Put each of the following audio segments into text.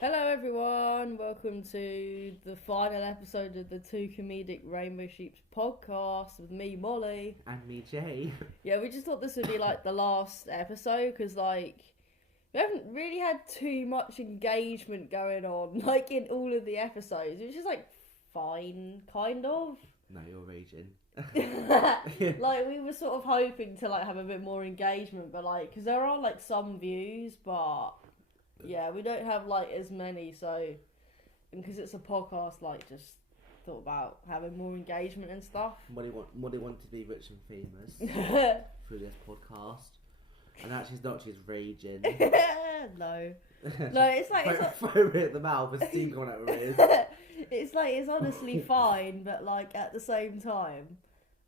Hello everyone, welcome to the final episode of the Two Comedic Rainbow Sheeps podcast with me, Molly. And me, Jay. Yeah, we just thought this would be like the last episode because like we haven't really had too much engagement going on like in all of the episodes, which is like fine, kind of. No, you're raging. Like we were sort of hoping to like have a bit more engagement, but like because there are like some views, but yeah, we don't have like as many, so because it's a podcast, like just thought about having more engagement and stuff. Molly wanted to be rich and famous through this podcast, and now she's not. She's raging. No, it's like throw it at the mouth with steam going out of her ears. it's like it's honestly fine, but like at the same time,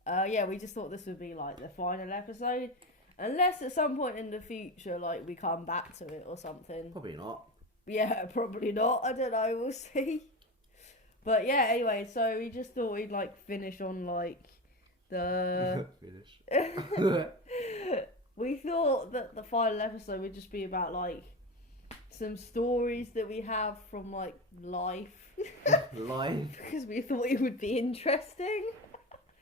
yeah, we just thought this would be like the final episode. Unless at some point in the future, like, we come back to it or something. Probably not. Yeah, probably not. I don't know. We'll see. But yeah, anyway, so we just thought we'd, like, finish on, like, the... Finish. We thought that the final episode would just be about, like, some stories that we have from, like, life. Life? Because we thought it would be interesting.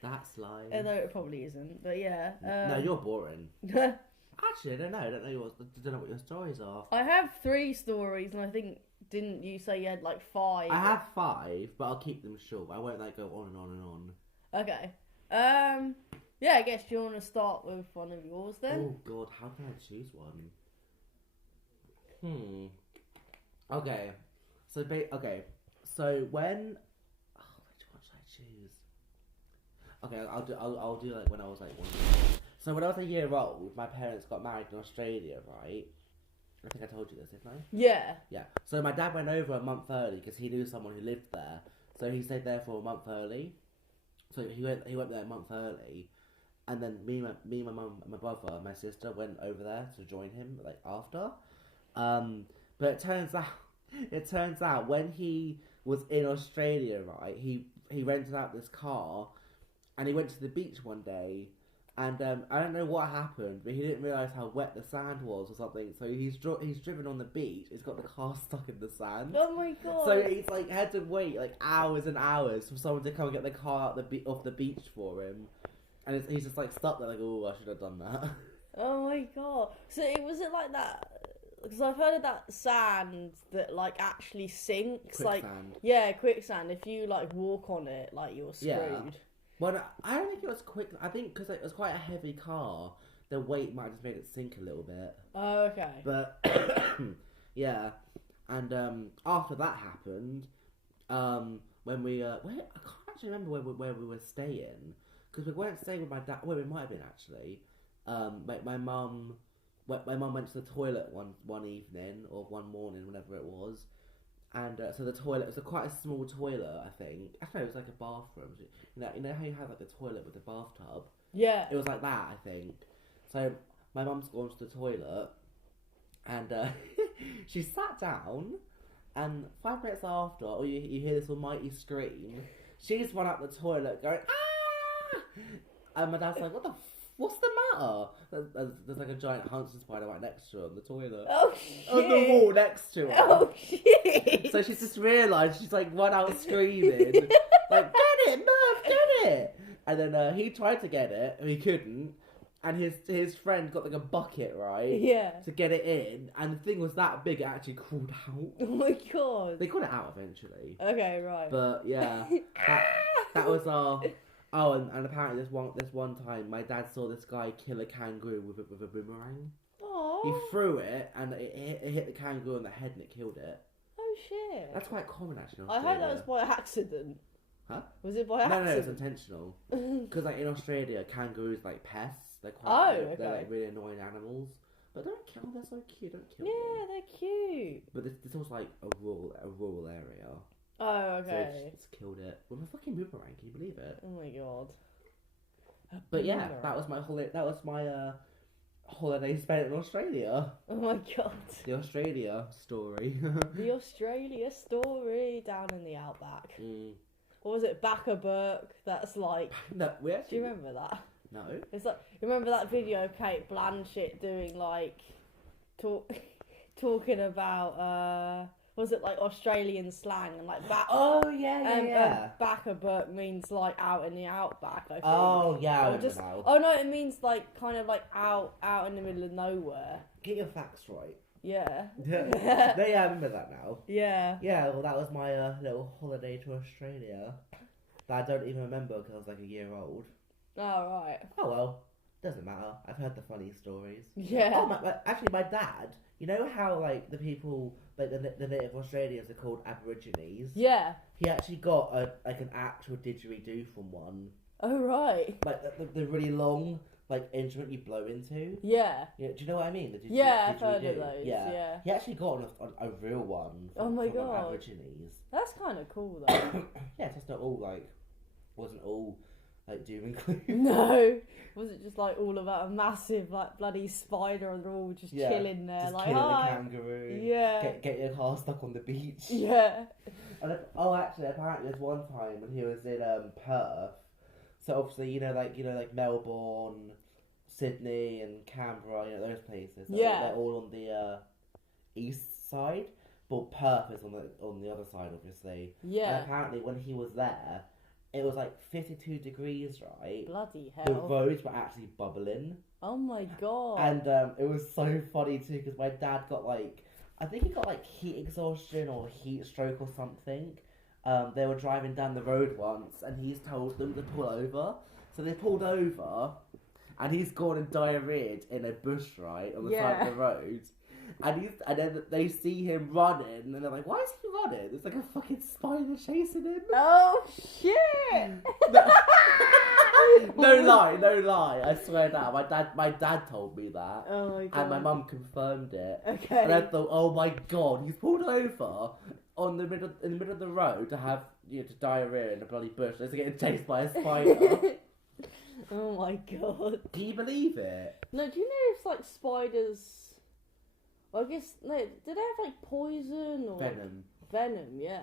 That's life. Although it probably isn't, but yeah. No, you're boring. Actually, I don't know. I don't know what your stories are. I have 3 stories, and I think, didn't you say you had like 5? I have 5, but I'll keep them short. I won't like go on and on and on. Okay. Yeah, I guess you want to start with one of yours then? Oh God, how can I choose one? Okay. So when? Oh, which one should I choose? Okay, I'll do like when I was like 1 year. So when I was a year old, my parents got married in Australia, right? I think I told you this, didn't I? Yeah. Yeah. So my dad went over a month early because he knew someone who lived there. So he stayed there for a month early. So he went there a month early, and then me, my mum, and my brother, and my sister went over there to join him like after. But it turns out when he was in Australia, right, he rented out this car. And he went to the beach one day, and I don't know what happened, but he didn't realise how wet the sand was or something. So he's driven on the beach. He's got the car stuck in the sand. Oh my God. So he's like had to wait like hours and hours for someone to come and get the car off the beach for him, and he's just like stuck there like, oh, I should have done that. Oh my God. So was it like that? Because I've heard of that sand that like actually sinks. Quicksand. Yeah, quicksand. If you like walk on it, like you're screwed. Yeah. Well, I don't think it was quick. I think because it was quite a heavy car, the weight might have just made it sink a little bit. Oh, okay. But yeah, and after that happened, when we I can't actually remember where we were staying because we weren't staying with my dad. Well, we might have been actually. My mum went to the toilet one evening or one morning, whenever it was. And so the toilet was quite a small toilet, I think. I don't know, it was like a bathroom. You know how you have like the toilet with the bathtub? Yeah. It was like that, I think. So my mum's gone to the toilet, and she sat down, and 5 minutes after, or you hear this almighty scream, she's run out the toilet going, ah! And my dad's like, what's the matter? There's like a giant Huntsman spider right next to her on the toilet. Oh shit! On the wall next to her. Oh shit! So she's just realised she's like run out screaming, like, get it, Murph, get it! And then he tried to get it, and he couldn't. And his friend got like a bucket, right? Yeah. To get it in, and the thing was that big, it actually crawled out. Oh my God. They got it out eventually. Okay, right. But yeah, that was our. Oh, and apparently this one time, my dad saw this guy kill a kangaroo with a boomerang. Aww. He threw it, and it hit the kangaroo in the head, and it killed it. Oh shit. That's quite common, actually. In I heard that was by accident. Huh? Was it by accident? No, it's intentional. Because like in Australia, kangaroos like pests. They're quite. They're like really annoying animals. But don't kill them. They're so cute. Don't kill them. Yeah, they're cute. But this was like a rural area. Oh, okay. So it's killed it with a fucking boomerang. Can you believe it? Oh my God. But yeah, that was my holiday. That was my holiday spent in Australia. Oh my God. The Australia story. The Australia story down in the outback. Mm. What was it? Backerburg. That's like. No, we actually. Do you remember that? No. It's like, you remember that video of Kate Blanchett doing like talking about was it like Australian slang and like back. Oh yeah. Backerbuck means like out in the outback. I think. Oh yeah, I Or remember just now. oh no, it means like kind of like out in the middle of nowhere. Get your facts right. Yeah. Yeah, I remember that now. Yeah. Yeah, well, that was my little holiday to Australia that I don't even remember because I was like a year old. Oh right. Oh well, doesn't matter. I've heard the funny stories. Yeah. Oh, actually, my dad. You know how like the people, like the native Australians are called Aborigines. Yeah. He actually got an actual didgeridoo from one. Oh right. Like the really long instrument you blow into. Yeah. Yeah. Do you know what I mean? Yeah, I've heard of those. Yeah. Yeah. He actually got a real one. Oh my from God. Aborigines. That's kind of cool though. Yeah, it's just not all wasn't all doom and gloom. No. Was it just like all about a massive like bloody spider and they're all just Yeah, chilling there Just like killing hi. a kangaroo. Yeah. Get your car stuck on the beach. Yeah. And actually, apparently there's one time when he was in Perth. So obviously, like Melbourne, Sydney, and Canberra, those places. They're all on the east side, but Perth is on the other side, obviously. Yeah. And apparently, when he was there, it was like 52 degrees, right? Bloody The hell. roads were actually bubbling. Oh my God. And it was so funny too because my dad got I think he got heat exhaustion or heat stroke or something. They were driving down the road once and he's told them to pull over. So they pulled over and he's gone and diarrheaed in a bush, right, on the side of the road. And then they see him running and they're like, why is he running? There's like a fucking spider chasing him. Oh shit! No lie. I swear down. My dad told me that. Oh my God. And my mum confirmed it. Okay. And I thought, oh my God, he's pulled over in the middle of the road to have to diarrhea in a bloody bush. He's getting chased by a spider. Oh my God. Can you believe it? No, do you know if like spiders? I guess no. Do they have like poison or Venom. Venom, yeah.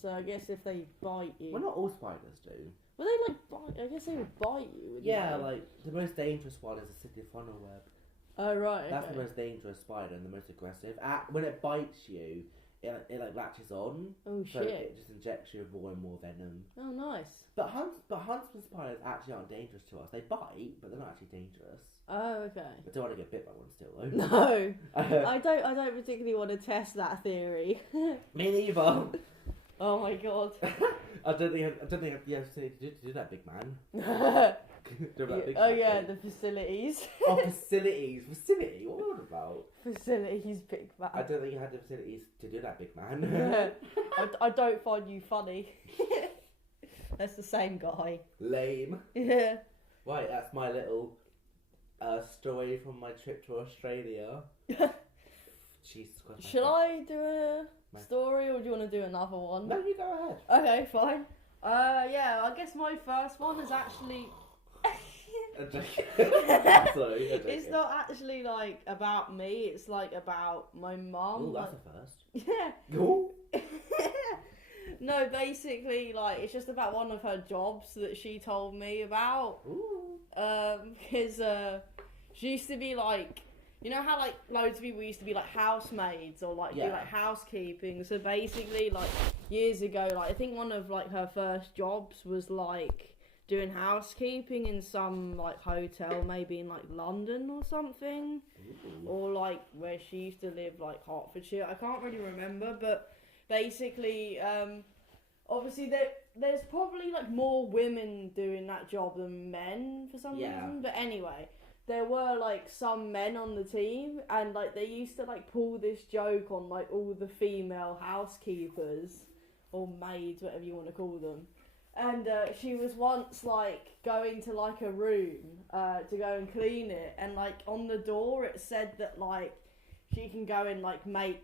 So I guess if they bite you, Well, not all spiders do. well, they like bite. I guess they would bite you. Wouldn't Yeah, they? the most dangerous one is a city funnel web. Oh right. That's okay. the most dangerous spider and the most aggressive. When it bites you, it latches on. Oh So shit. it just injects you with more and more venom. Oh nice. But huntsman spiders actually aren't dangerous to us. They bite, but they're not actually dangerous. Oh okay. I don't want to get bit by one still though. No, I don't particularly want to test that theory. Me neither. Oh my God. I don't think you have to do that, big man. Do that big Oh man yeah, thing. the facilities. Oh, facilities. Facility? What are you on about? Facilities, big man. I don't think you had the facilities to do that, big man. I don't find you funny. That's the same guy. Lame. Yeah. Right, that's my little story from my trip to Australia. Jesus Christ. Should I do a story or do you want to do another one? No, you go ahead. Okay, fine. Yeah, I guess my first one is actually. I'm joking. Sorry, I'm joking. It's not actually like about me. It's like about my mum. Ooh, like, that's a first. yeah. Ooh. No, basically, like it's just about one of her jobs that she told me about. Ooh. Because she used to be like, you know how like loads of people used to be like housemaids or like do Yeah. like housekeeping. So basically, like years ago, like I think one of like her first jobs was like doing housekeeping in some like hotel, maybe in like London or something, or like where she used to live, like Hertfordshire. I can't really remember, but basically, obviously there's probably like more women doing that job than men for some reason. But anyway, there were like some men on the team, and like they used to like pull this joke on like all the female housekeepers or maids, whatever you want to call them. And she was once like going to like a room to go and clean it, and like on the door it said that like she can go and like make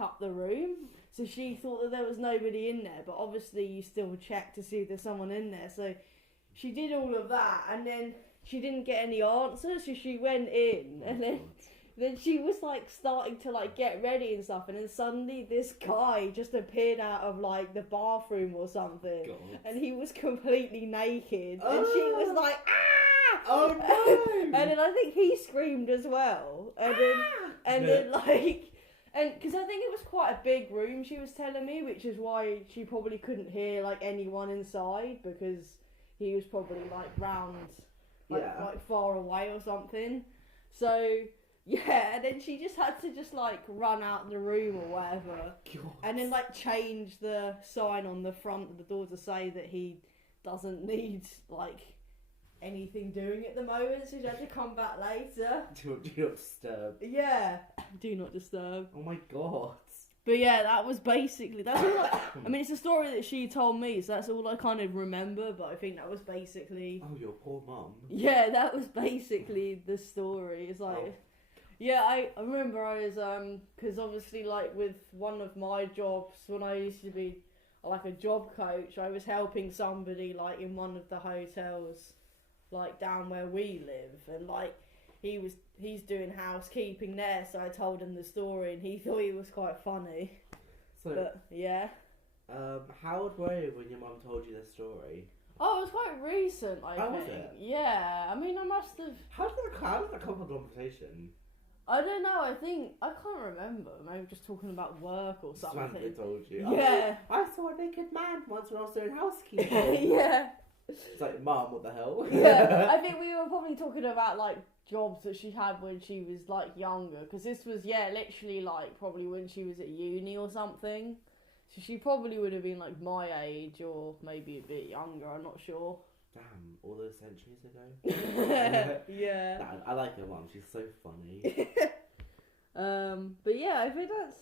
up the room. So she thought that there was nobody in there, but obviously you still check to see if there's someone in there. So she did all of that, and then she didn't get any answers, so she went in, and then she was like starting to like get ready and stuff, and then suddenly this guy just appeared out of like the bathroom or something. God. And he was completely naked, and she was like, ah! Oh no! And then I think he screamed as well, and then And because I think it was quite a big room, she was telling me, which is why she probably couldn't hear like anyone inside, because he was probably like round, like far away or something. So yeah, and then she just had to just like run out the room or whatever, and then like change the sign on the front of the door to say that he doesn't need like anything doing at the moment, so she had to come back later. Do not disturb. Yeah, do not disturb. Oh my god. But yeah, that's all. I mean, it's a story that she told me, so that's all I kind of remember. But I think that was basically. Oh, your poor mum. Yeah, that was basically the story. It's like, yeah, I remember I was because obviously like with one of my jobs when I used to be like a job coach, I was helping somebody like in one of the hotels like down where we live, and like he's doing housekeeping there, so I told him the story and he thought it was quite funny. So but yeah. How old were you when your mum told you this story? Oh, it was quite recent, I think. Was it? Yeah, I mean I must have. How did that come from conversation? I don't know, I can't remember. Maybe just talking about work or something. Randomly told you. Yeah. Oh, I saw a naked man once when I was doing housekeeping. Yeah. It's like, Mum, what the hell? Yeah, I think we were probably talking about like jobs that she had when she was like younger, because this was literally like probably when she was at uni or something, so she probably would have been like my age or maybe a bit younger, I'm not sure. Damn, all those centuries ago. Yeah. Nah, I like your mum, she's so funny. But yeah, I think that's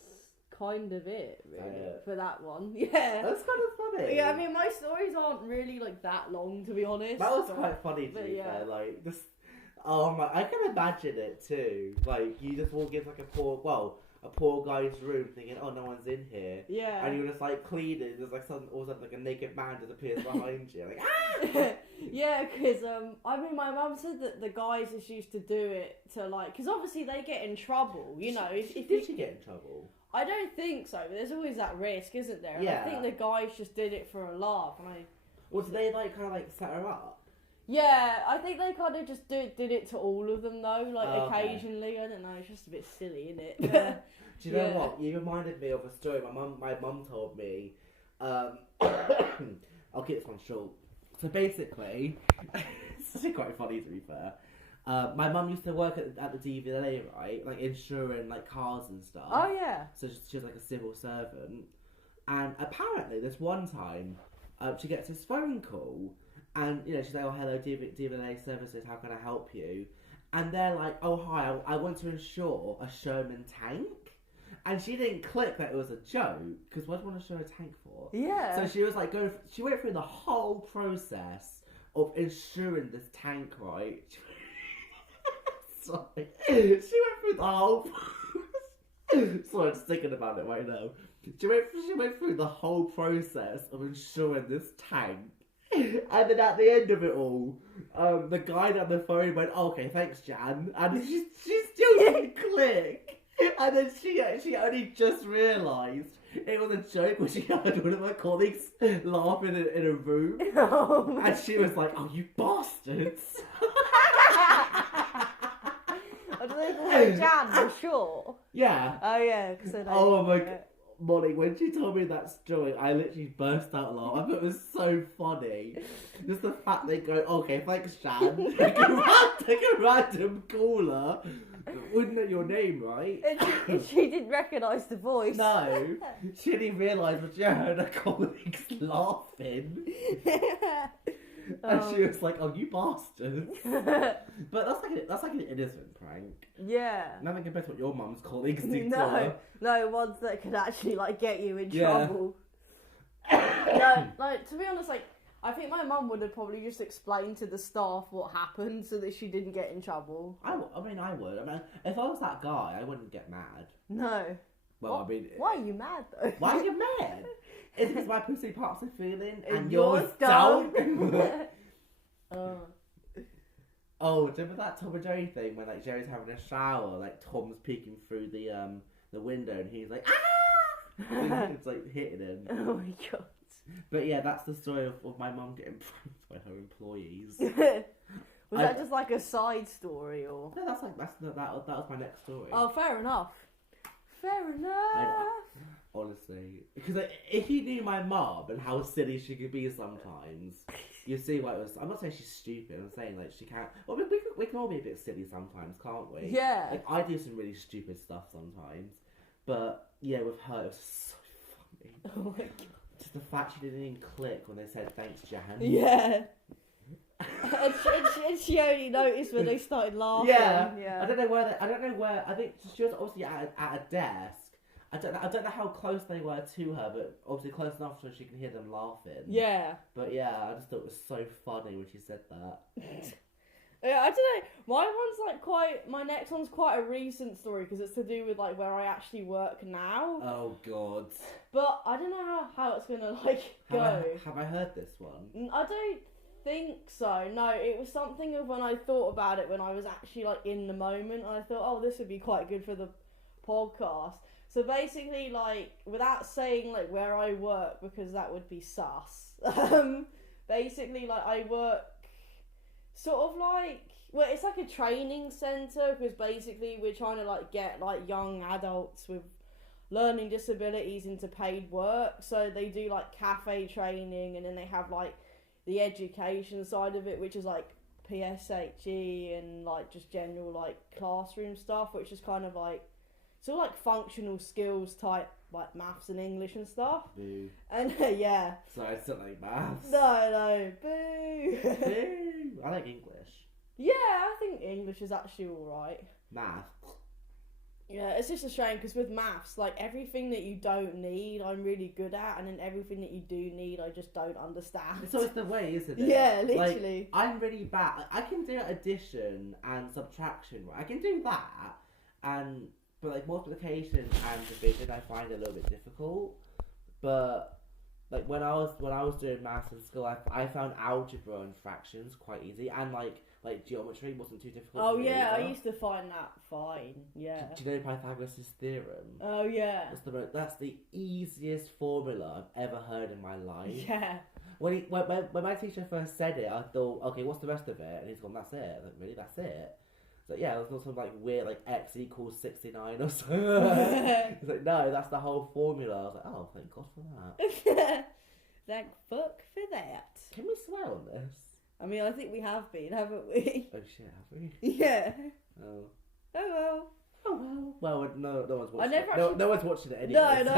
kind of it really for that one. Yeah, that's kind of funny. Yeah, I mean my stories aren't really like that long, to be honest. That was quite funny to be fair. Like this, oh my, I can imagine it too. Like you just walk into like a poor guy's room thinking, oh, no one's in here. Yeah. And you're just like cleaning. There's like all of a sudden like a naked man just appears behind you. Like ah. Yeah, because I mean, my mum said that the guys just used to do it to like, because obviously they get in trouble, you know. If Did she get in trouble? I don't think so, but there's always that risk, isn't there? And I think the guys just did it for a laugh, and Well, did they like kind of like set her up? Yeah, I think they kind of just did it to all of them though, like occasionally. I don't know, it's just a bit silly, isn't it? Do you know what? You reminded me of a story my mum told me. I'll keep this one short. So basically, it's quite funny to be fair. My mum used to work at the DVLA, right? Like insuring like cars and stuff. Oh yeah. So she was like a civil servant, and apparently this one time, she gets this phone call, and you know she's like, "Oh hello, DVLA services, how can I help you?" And they're like, "Oh hi, I want to insure a Sherman tank." And she didn't click that it was a joke, because what do you want to insure a tank for? Yeah. So she was like she went through the whole process of insuring this tank, right? Sorry. She went through the whole sorry, I'm just thinking about it right now. She went through the whole process of insuring this tank. And then at the end of it all, the guy on the phone went, oh, okay, thanks, Jan. And she still didn't click. And then she only just realised it was a joke when she heard one of her colleagues laughing in a room. Oh, and she was like, oh, you bastards. I don't know if it was Jan for sure. Yeah. Oh yeah. Oh my god. Molly, when she told me that story, I literally burst out laughing. I thought it was so funny. Just the fact they go, okay, thanks, Jan. Take a random caller. Wouldn't know your name, right? And she didn't recognise the voice. No. She didn't realise, but she heard her colleagues laughing. And she was like, oh, you bastards. But that's like an innocent prank. Yeah. Nothing compared to what your mum's colleagues do. No, ones that could actually like get you in trouble. No, like to be honest, like I think my mum would have probably just explained to the staff what happened so that she didn't get in trouble. I would. I mean, if I was that guy, I wouldn't get mad. No. Well, I mean... Why are you mad, though? Why are you mad? It's because my pussy parts are feeling and yours don't. Oh, do you remember that Tom and Jerry thing when like Jerry's having a shower, like Tom's peeking through the window and he's like, ah! And it's like hitting him. Oh my god. But yeah, that's the story of my mum getting pranked by her employees. Was that just like a side story or? No, that was my next story. Oh, fair enough. Fair enough. Honestly, because like, if you knew my mum and how silly she could be sometimes, you see why it was. I'm not saying she's stupid. I'm saying like she can't. Well, we can all be a bit silly sometimes, can't we? Yeah. Like I do some really stupid stuff sometimes, but yeah, with her it was so funny. Oh my god. Just the fact she didn't even click when they said thanks, Jan. Yeah. and she only noticed when they started laughing. Yeah. I don't know where. I think she was obviously at a desk. I don't know how close they were to her, but obviously close enough so she can hear them laughing. Yeah. But yeah, I just thought it was so funny when she said that. Yeah, I don't know. My next one's quite a recent story because it's to do with like where I actually work now. Oh god. But I don't know how it's gonna like go. Have I heard this one? I don't think so. No, it was something of when I thought about it when I was actually like in the moment. And I thought, oh, this would be quite good for the podcast. So basically, like, without saying, like, where I work, because that would be sus, basically, like, I work sort of like, well, it's like a training centre, because basically we're trying to, like, get, like, young adults with learning disabilities into paid work. So they do, like, cafe training, and then they have, like, the education side of it, which is, like, PSHE and, like, just general, like, classroom stuff, which is kind of, like, it's all like functional skills type, like maths and English and stuff. Boo. And yeah. So I don't like maths. No, boo. Boo. I like English. Yeah, I think English is actually alright. Math. Yeah, it's just a shame because with maths, like everything that you don't need, I'm really good at, and then everything that you do need, I just don't understand. It's always the way, isn't it? Yeah, literally. Like, I'm really bad. I can do addition and subtraction. I can do that, but like multiplication and division, I find a little bit difficult. But like when I was doing maths in school, I found algebra and fractions quite easy, and like geometry wasn't too difficult. Oh yeah, I used to find that fine. Yeah. Do you know Pythagoras' theorem? Oh yeah. That's the easiest formula I've ever heard in my life. Yeah. When my teacher first said it, I thought, okay, what's the rest of it? And he's gone, that's it. Like, really, that's it? So yeah, there's not some like weird like x equals 69 or something. He's like, no, that's the whole formula. I was like, oh, thank God for that. Thank fuck for that. Can we swear on this? I mean, I think we have been, haven't we? Oh shit, have we? Yeah. Oh. Oh well. Oh well. Well, no one's watching never it. actually... No one's watching it anyway. No,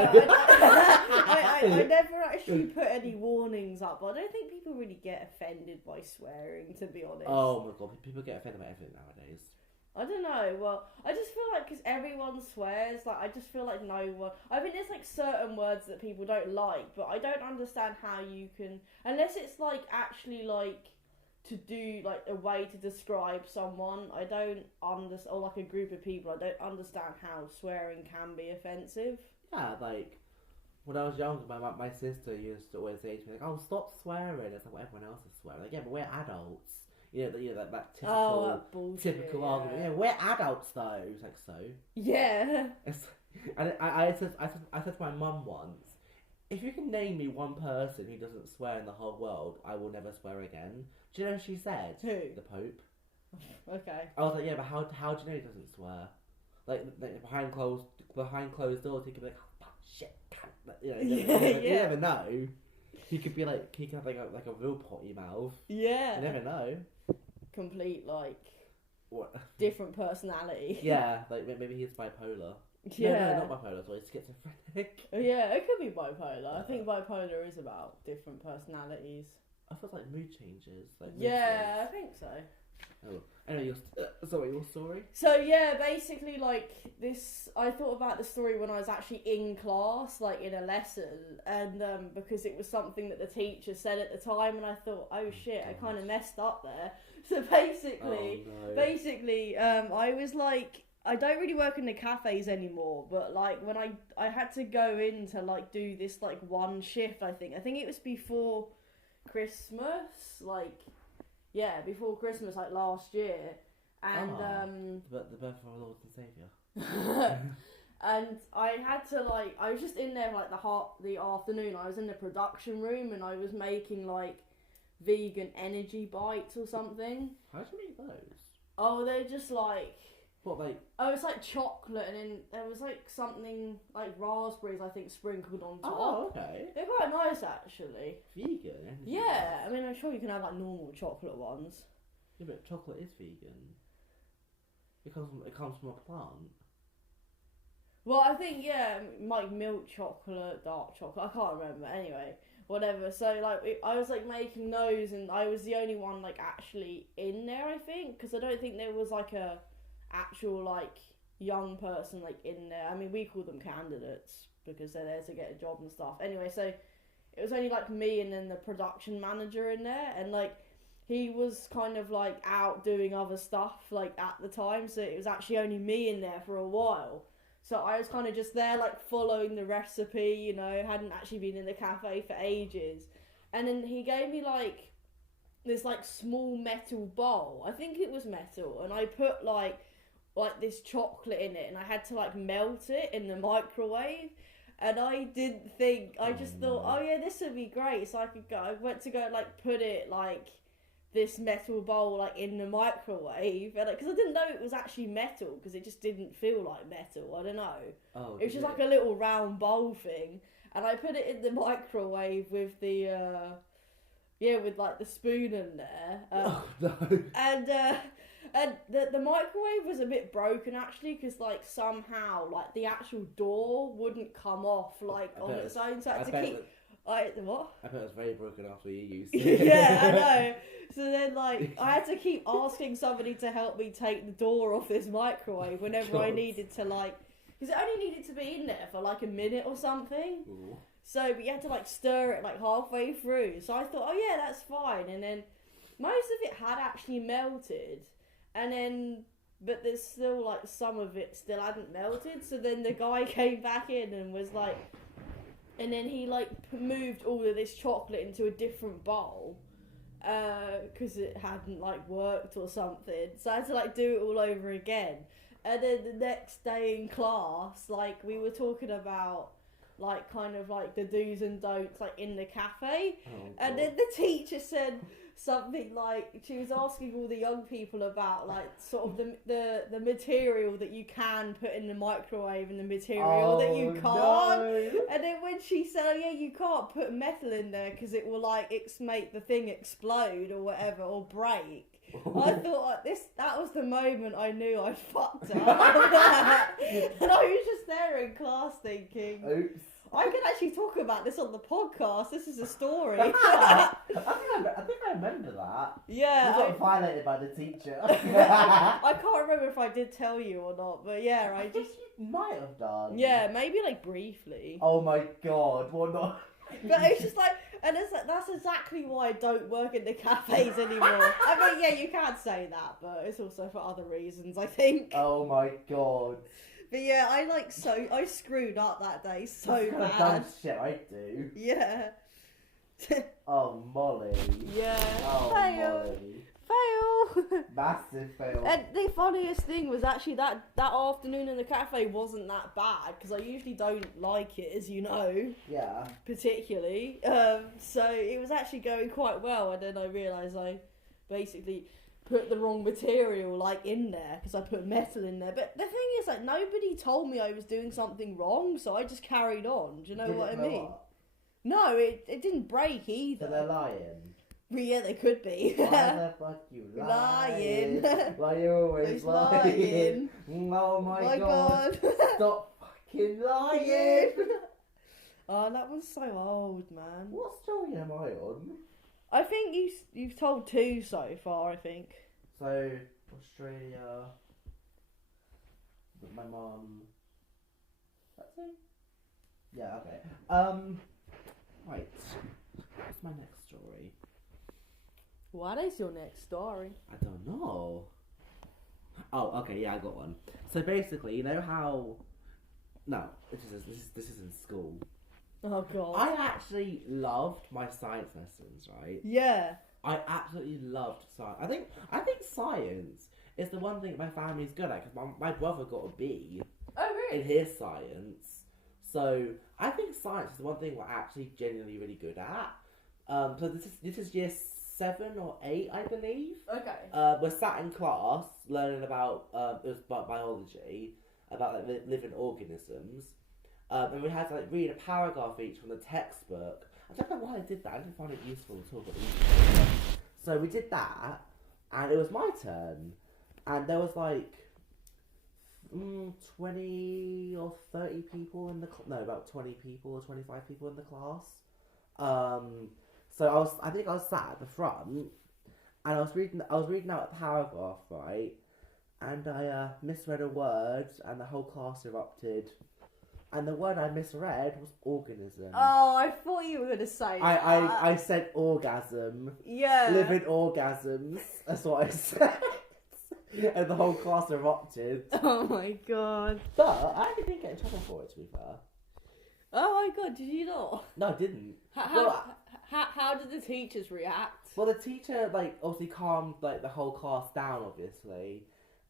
I never actually put any warnings up. But I don't think people really get offended by swearing, to be honest. Oh my god, people get offended by everything nowadays. I don't know. Well, I just feel like because everyone swears, like I just feel like no one. I mean, there's like certain words that people don't like, but I don't understand how you can, unless it's like actually like to do like a way to describe someone. I don't understand, or like a group of people. I don't understand how swearing can be offensive. Yeah, like when I was younger, my sister used to always say to me like, "Oh, stop swearing." It's like what everyone else is swearing. Like, yeah, but we're adults. You know that typical argument. Yeah, we're adults though. It's like so. Yeah. And I said to my mum once, if you can name me one person who doesn't swear in the whole world, I will never swear again. Do you know what she said? Who? The Pope. Okay. I was like, yeah, but how do you know he doesn't swear? Like behind closed doors, he could be like, oh, fuck, shit, you know, you never know. He could be like, he could have like a real potty mouth. Yeah. You never know. Complete like what? Different personality. Yeah, like maybe he's bipolar. Yeah. No, not bipolar. Sorry, schizophrenic. Yeah, it could be bipolar. I think bipolar is about different personalities. I thought like mood changes. Like I think so. Oh, anyway, your story. So yeah, basically like this, I thought about the story when I was actually in class, like in a lesson, and because it was something that the teacher said at the time, and I thought, oh shit, I kind of messed up there. So basically, I was like, I don't really work in the cafes anymore, but like when I had to go in to like do this like one shift, I think it was before Christmas, like. Yeah, before Christmas, like last year, and the birth of our Lord and Saviour. And I had to like, I was just in there like the afternoon. I was in the production room and I was making like vegan energy bites or something. How do you make those? Oh, they're just like, What, like... Oh, it's like chocolate, and then there was like something like raspberries, I think, sprinkled on top. Oh, okay. They're quite nice, actually. Vegan? Yeah, I mean, I'm sure you can have like normal chocolate ones. Yeah, but chocolate is vegan. It comes from a plant. Well, I think, yeah, like milk chocolate, dark chocolate, I can't remember, anyway, whatever. So, like, I was, like, making those, and I was the only one, like, actually in there, I think, because I don't think there was, like, a actual, like, young person, like, in there. I mean, we call them candidates, because they're there to get a job and stuff. Anyway, so, it was only, like, me and then the production manager in there, and, like, he was kind of, like, out doing other stuff, like, at the time, so it was actually only me in there for a while. So I was kind of just there, like, following the recipe, you know, hadn't actually been in the cafe for ages. And then he gave me, like, this, like, small metal bowl. I think it was metal. And I put, like this chocolate in it. And I had to, like, melt it in the microwave. And I didn't think, I just thought, oh, yeah, this would be great. So I went to go, like, put it, like... this metal bowl like in the microwave, and because I didn't know it was actually metal because it just didn't feel like metal. I don't know. Oh, it was just like a little round bowl thing, and I put it in the microwave with the with like the spoon in there. Oh no! And the microwave was a bit broken actually because like somehow like the actual door wouldn't come off like on its own, so I had to keep. What? I bet it was very broken after you used it. Yeah, I know. So then, like, I had to keep asking somebody to help me take the door off this microwave whenever I needed to, like... Because it only needed to be in there for, like, a minute or something. Ooh. So, but you had to, like, stir it, like, halfway through. So I thought, oh, yeah, that's fine. And then most of it had actually melted. And then... But there's still, like, some of it still hadn't melted. So then the guy came back in and was, like... And then he, like, moved all of this chocolate into a different bowl. Because it hadn't, like, worked or something. So I had to, like, do it all over again. And then the next day in class, like, we were talking about, like, kind of, like, the do's and don'ts, like, in the cafe. Oh, and then the teacher said something like, she was asking all the young people about, like, sort of the material that you can put in the microwave and the material that you can't. No. And then when she said, oh yeah, you can't put metal in there because it will, like, make the thing explode or whatever, or break. I thought that was the moment I knew I fucked up. And I was just there in class thinking, oops. I can actually talk about this on the podcast. This is a story. I think I remember that. Yeah. You got violated by the teacher. I can't remember if I did tell you or not, but yeah, I just... You might have done. Yeah, maybe, like, briefly. Oh my god, what not? But it's just like, and it's like, that's exactly why I don't work in the cafes anymore. I mean, yeah, you can say that, but it's also for other reasons, I think. Oh my god. But yeah, I screwed up that day so That's the kind of bad. dumb shit I do. Yeah. Oh, Molly. Yeah. Oh, Fail. Molly. Fail. Massive fail. And the funniest thing was actually that afternoon in the cafe wasn't that bad, because I usually don't like it, as you know. Yeah. Particularly. So it was actually going quite well, and then I realised I basically put the wrong material, like, in there, because I put metal in there. But the thing is, like, nobody told me I was doing something wrong, so I just carried on. Do you know what I mean? No, it didn't break either. So they're lying. Well, yeah, they could be. Why the fuck you lying? Lying. Why you always Who's lying? lying? Oh my God. Stop fucking lying. Oh, that was so old, man. What story am I on? I think you've told 2 so far, I think. So, Australia, with my mum. That's it? Yeah, okay. Right. What's my next story? What is your next story? I don't know. Oh, okay, yeah, I got one. So basically, you know how... No, this is in school. Oh, God. I actually loved my science lessons, right? Yeah. I absolutely loved science. I think science is the one thing my family's good at, because my brother got a B Oh, really? in his science. So I think science is the one thing we're actually genuinely really good at. So this is year 7 or 8, I believe. Okay. We're sat in class learning about it was biology, about like living organisms, and we had to like read a paragraph each from the textbook. I don't know why I did that. I didn't find it useful at all. But so we did that, and it was my turn, and there was like 20 or 30 people in the about 20 people or 25 people in the class. So I think I was sat at the front, and I was reading out a paragraph, right, and I misread a word, and the whole class erupted. And the word I misread was organism. Oh, I thought you were gonna say that. I said orgasm. Yeah. Living orgasms. That's what I said. And the whole class erupted. Oh my god. But I actually didn't get in trouble for it, to be fair. Oh my god, did you not? No, I didn't. How did the teachers react? Well, the teacher, like, obviously calmed, like, the whole class down, obviously.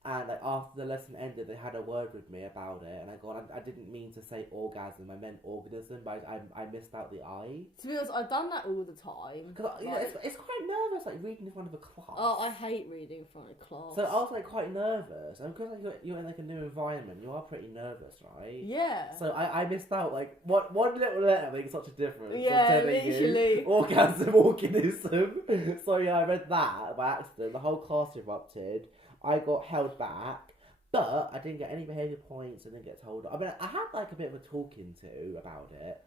And, like, after the lesson ended, they had a word with me about it. And I didn't mean to say orgasm. I meant organism, but I missed out the I. To be honest, I've done that all the time. Because, you know, it's quite nervous, like, reading in front of a class. Oh, I hate reading in front of class. So I was, like, quite nervous. And because, like, you're in, like, a new environment, you are pretty nervous, right? Yeah. So I missed out, like, one little letter makes such a difference. Yeah, literally. Orgasm, organism. So, yeah, I read that by accident. The whole class erupted. I got held back, but I didn't get any behaviour points. I didn't get told. I mean, I had like a bit of a talking to about it,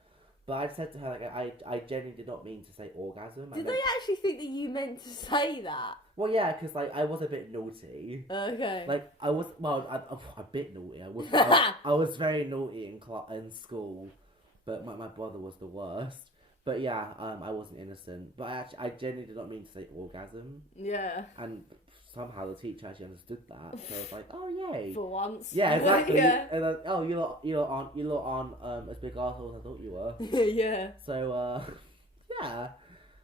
but I said to her like I genuinely did not mean to say orgasm. Did they actually think that you meant to say that? Well, yeah, because like I was a bit naughty. Okay. Like I was a bit naughty. I was very naughty in school, but my brother was the worst. But yeah, I wasn't innocent. But I genuinely did not mean to say orgasm. Yeah. And somehow the teacher actually understood that, so I was like, "Oh yay!" For once. Yeah, exactly. Yeah. And then, oh, you lot aren't as big assholes as I thought you were. Yeah. So yeah,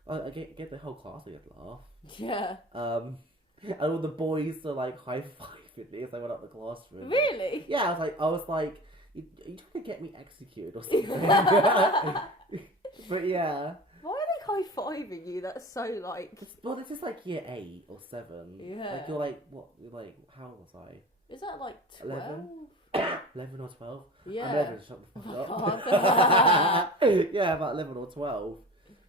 I get the whole class a good laugh. Yeah. And all the boys are like high fiving me as I went up the classroom. Really? Yeah, I was like, you trying to get me executed or something? But yeah. Why are they high-fiving you? That's so like... Well, this is like year 8 or 7. Yeah. Like, you're like, what? You're like, how was I? Is that like 12? 11 or 12? Yeah. I'm 11, shut the fuck up. Yeah, about 11 or 12.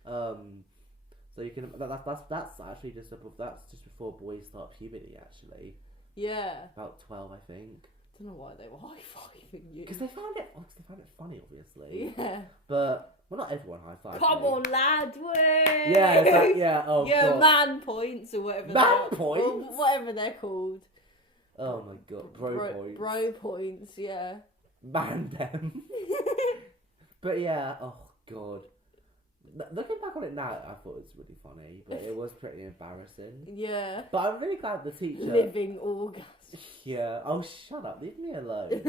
So you can, that's actually just before boys start puberty, actually. Yeah. About 12, I think. I don't know why they were high-fiving you. Because they found it funny, obviously. Yeah. But, well, not everyone high-fived Come me. on, lad, way! Yeah, oh yeah, god. man points or whatever. Man points? Or whatever they're called. Oh my god, bro points. Bro points, yeah. Man them. But yeah, oh god. Looking back on it now, I thought it was really funny, but it was pretty embarrassing. Yeah. But I'm really glad the teacher... Living orgasm. Yeah. Oh, shut up. Leave me alone.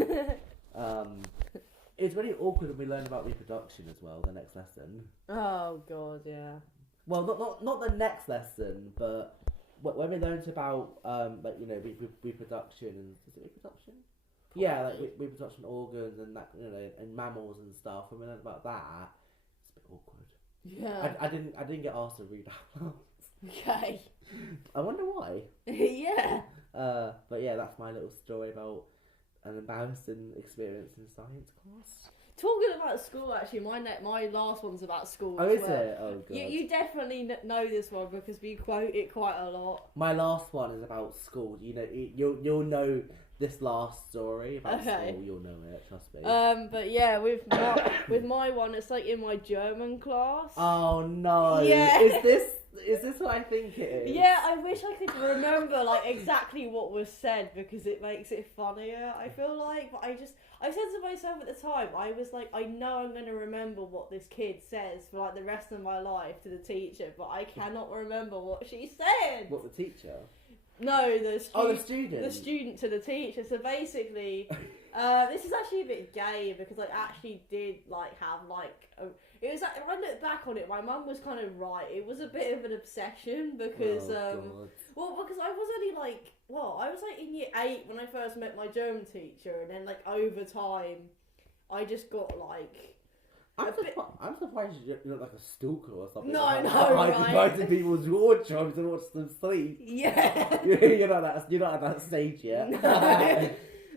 It's really awkward when we learn about reproduction as well, the next lesson. Oh, God, yeah. Well, not the next lesson, but when we learned about, like, you know, reproduction and... Is it reproduction? Probably. Yeah, like reproduction organs and that, you know, and mammals and stuff. When we learned about that, it's a bit awkward. Yeah. I didn't get asked to read out. Okay. I wonder why. Yeah. But yeah, that's my little story about an embarrassing experience in science class. Talking about school, actually, my last one's about school. Oh, as is well. it? Oh, God. You definitely know this one because we quote it quite a lot. My last one is about school. You know, you'll know this last story about school. You'll know it. Trust me. But yeah, with my one, it's like in my German class. Oh no! Yeah. Is this what I think it is? Yeah, I wish I could remember like exactly what was said because it makes it funnier. I feel like, but I said to myself at the time, I was like, I know I'm going to remember what this kid says for like the rest of my life to the teacher, but I cannot remember what she said. What, the teacher? No, the student. Oh, the student. The student to the teacher. So basically, this is actually a bit gay because I actually did like have like it was like, if I look back on it, my mum was kind of right. It was a bit of an obsession because God. because I was only like I was like in year 8 when I first met my German teacher, and then like over time, I just got like I'm surprised you look like a stalker or something. No, like no, hiding right. into people's wardrobes and watch them sleep. Yeah. you're not at that stage yet.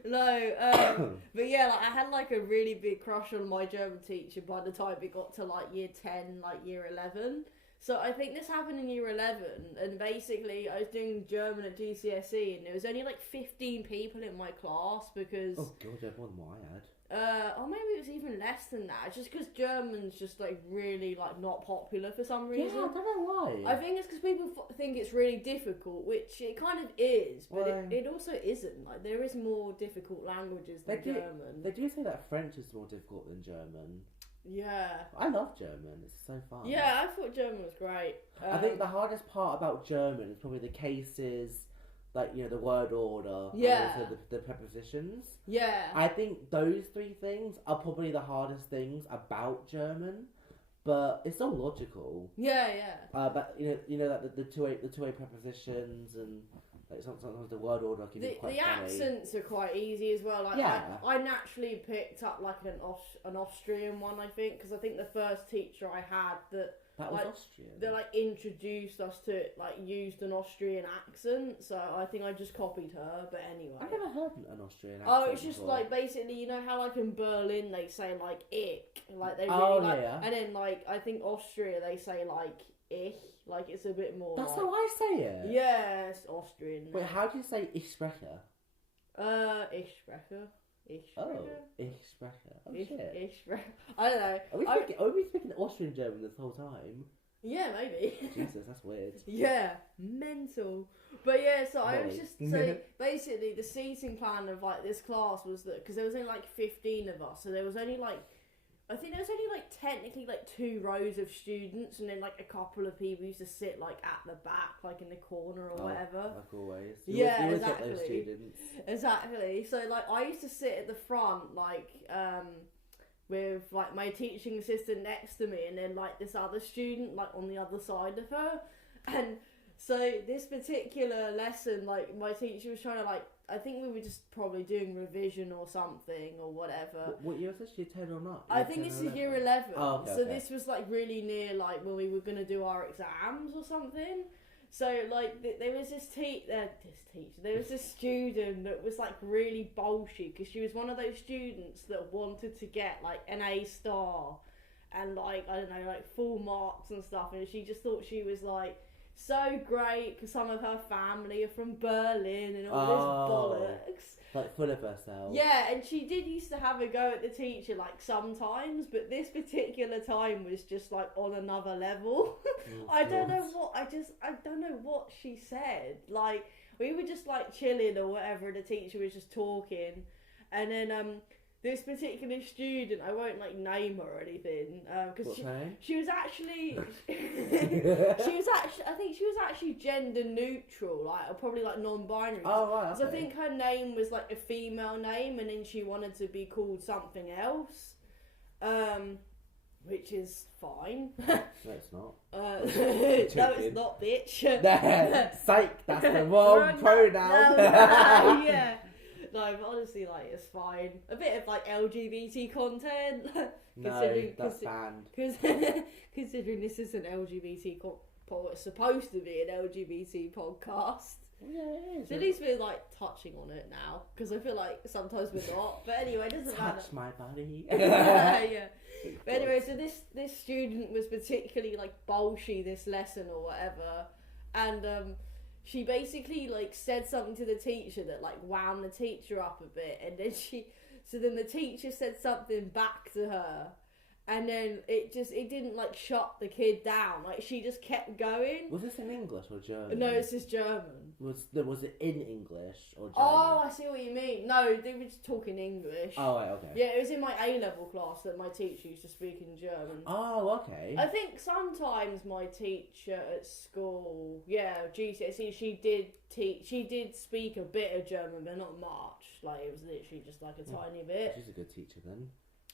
No, but yeah, like I had like a really big crush on my German teacher by the time it got to like year 10, like year 11. So I think this happened in year 11, and basically I was doing German at GCSE, and there was only like 15 people in my class because... Oh god, you had more than what I had. or maybe it was even less than that, just because German's just like really like not popular for some reason. Yeah, I don't know why. I think it's because people think it's really difficult, which it kind of is, but Well, it also isn't. Like there is more difficult languages than German. They do say that French is more difficult than German. Yeah. I love German. It's so fun. Yeah, I thought German was great. I think the hardest part about German is probably the cases, like, you know, the word order, Yeah. and also the prepositions. Yeah. I think those three things are probably the hardest things about German, but it's all logical. Yeah, yeah. But you know that the two-way prepositions and like sometimes the word order can be quite the funny. accents are quite easy as well. Like Yeah. I naturally picked up like an Austrian one, I think, because I think the first teacher I had that That was like, Austrian. that like introduced us to it, like used an Austrian accent, so I think I just copied her. But anyway, I've never heard an Austrian accent. oh, it's just before. like basically, you know how like in Berlin they say like ich, like they really Oh, like, yeah. and then like I think Austria they say like ich, like it's a bit more. That's like, how I say it. yeah, it's Austrian. Wait, how do you say ich spreche? Ich spreche. Oh, ich spreche. Oh shit. Ich spreche. I don't know. Are we speaking Austrian German this whole time? Yeah, maybe. Jesus, that's weird. Yeah, mental. But yeah, so I was Right. just so basically the seating plan of like this class was that because there was only like 15 of us, so there was only like I think there was only like technically like 2 rows of students, and then like a couple of people used to sit like at the back, like in the corner or whatever. Like always. Yeah, you always exactly. get those students. Exactly. So like I used to sit at the front, like with like my teaching assistant next to me, and then like this other student like on the other side of her, and so this particular lesson, like my teacher was trying to like I think we were just probably doing revision or something or whatever. What year was this? Year 10 or not? I think this is year 11. Oh, okay, so okay. this was like really near like when we were going to do our exams or something. So like there was this there was this student that was like really bolshy because she was one of those students that wanted to get like an A star and like I don't know like full marks and stuff, and she just thought she was like so great because some of her family are from Berlin and all this bollocks. Like full of herself. Yeah, and she did used to have a go at the teacher like sometimes, but this particular time was just like on another level. I don't know what she said. Like we were just like chilling or whatever, and the teacher was just talking, and then this particular student, I won't like name her or anything, because she was actually I think she was actually gender neutral, like or probably like non-binary. Oh right. Okay. So I think her name was like a female name, and then she wanted to be called something else, which is fine. No, it's not. No, it's not, bitch. Psych, that's the wrong pronoun. Yeah. No, but honestly, like, it's fine. A bit of, like, LGBT content. No, that's banned. Considering this is an LGBT it's supposed to be an LGBT podcast. Yeah, it is. So at least we're, like, touching on it now. Because I feel like sometimes we're not. But anyway, it doesn't matter. Touch my body. Yeah. But anyway, so this student was particularly, like, bolshy this lesson or whatever. And, she basically like said something to the teacher that like wound the teacher up a bit, and then then the teacher said something back to her, and then it didn't like shut the kid down. Like she just kept going. Was this in English or German? No, this is German. Was it in English or German? Oh, I see what you mean. No, they were just talking English. Oh, right, okay. Yeah, it was in my A-level class that my teacher used to speak in German. Oh, okay. I think sometimes my teacher at school, GCSE, she did speak a bit of German, but not much. Like it was literally just like a tiny bit. She's a good teacher then.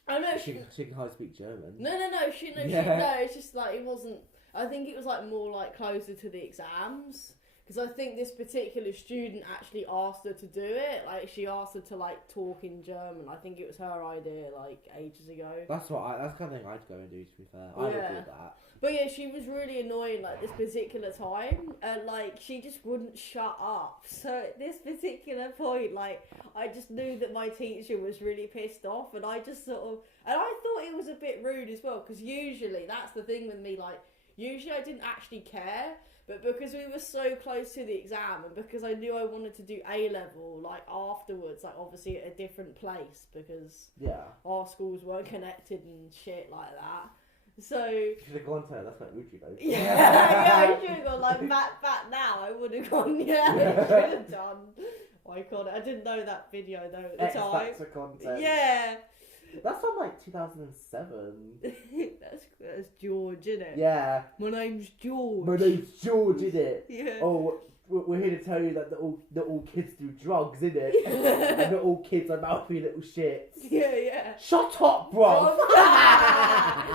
I know she can hardly speak German. No, it's just like it wasn't. I think it was like more like closer to the exams because I think this particular student actually asked her to do it. Like, she asked her to, like, talk in German. I think it was her idea, like, ages ago. That's the kind of thing I'd go and do, to be fair. I would do that. But yeah, she was really annoying, like, this particular time, and, like, she just wouldn't shut up. So at this particular point, like, I just knew that my teacher was really pissed off, and I just sort of, and I thought it was a bit rude as well, because usually, that's the thing with me, like, usually I didn't actually care, but because we were so close to the exam, and because I knew I wanted to do A-level, like, afterwards, like, obviously at a different place, because our schools weren't connected and shit like that. So you should have gone to her. That's like Ruchi though. Yeah, I should have gone like back now. I would have gone. Yeah, I should have done. I caught it. I didn't know that video though at the time. X Factor content. Yeah, that's from like 2007. that's George, isn't it? Yeah. My name's George. My name's George, isn't it? Yeah. Oh, we're here to tell you that not all kids do drugs, isn't it? And not all kids are mouthy little shits. Yeah. Shut up, bro.